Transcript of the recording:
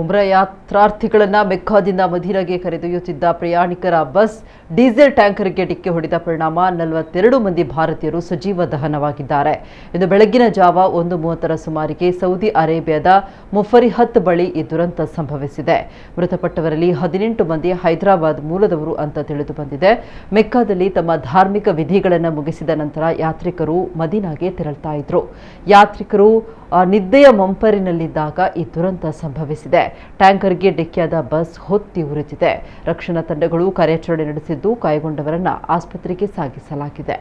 ಉಮ್ರಾ ಯಾತ್ರಾರ್ಥಿಗಳನ್ನ ಮೆಕ್ಕಾದಿಂದ ಮದೀನಾಗೆ ಕರೆದೊಯ್ಯುತ್ತಿದ್ದ ಪ್ರಯಾಣಿಕರ bus diesel ಟ್ಯಾಂಕರ್ಗೆ ಡಿಕ್ಕಿ ಹೊಡೆದ ಪರಿಣಾಮ 42 ಮಂದಿ ಭಾರತೀಯರು ಸಜೀವ ದಹನವಾಗಿದ್ದಾರೆ. ಇಂದು ಬೆಳಗಿನ ಜಾವ 1:30 ಸುಮಾರಿಗೆ ಸೌದಿ ಅರೇಬಿಯಾದ ಮುಫರಿಹತ್ ಬಳಿ ಈ ದುರಂತ ಸಂಭವಿಸಿದೆ. ಮೃತಪಟ್ಟವರಲ್ಲಿ 18 ಮಂದಿ ಹೈದರಾಬಾದ್ ಮೂಲದವರು ಅಂತ ತಿಳಿದು ಬಂದಿದೆ. ಮೆಕ್ಕಾದಲ್ಲಿ ತಮ್ಮ ಧಾರ್ಮಿಕ ವಿಧಿಗಳನ್ನು ಮುಗಿಸಿದ ನಂತರ ಯಾತ್ರಿಕರು ಮದೀನಾಗೆ ತೆರಳುತ್ತಾ ಇದ್ರು. ಯಾತ್ರಿಕರು ನಿದ್ದೆಯ ಮಂಪರಿನಲ್ಲಿದ್ದಾಗ ಈ ದುರಂತ ಸಂಭವಿಸಿದೆ. ಟ್ಯಾಂಕರ್ಗೆ ಡಿಕ್ಕಿಯಾದ ಬಸ್ ಹೊತ್ತಿ ಉರಿದಿದೆ. ರಕ್ಷಣಾ ತಂಡಗಳು ಕಾರ್ಯಾಚರಣೆ ನಡೆಸಿದ್ದು ಗಾಯಗೊಂಡವರನ್ನ ಆಸ್ಪತ್ರೆಗೆ ಸಾಗಿಸಲಾಗಿದೆ.